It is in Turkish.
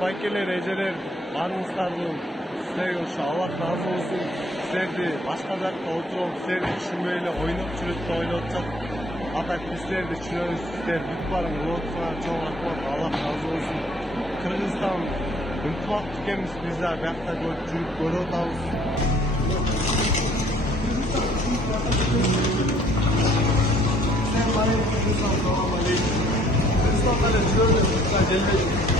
baykeler, eceler, barыңыздардың sizlerge ошо Allah разы болсун. Силерди башка жакта отуруп, силерди түшүнбөй эле ойноп жүрөт деп ойлоп атышат. Атак биз силерди түшүнөбүз. Силер бүт барың улуттуңар чоң рахмат. Allah разы болсун. Кыргызстан ынтымактуу экенбиз, биз да биякта жүрүп көрүп атабыз. Assalamu alaikum. Kırgızistan'da görüyoruz.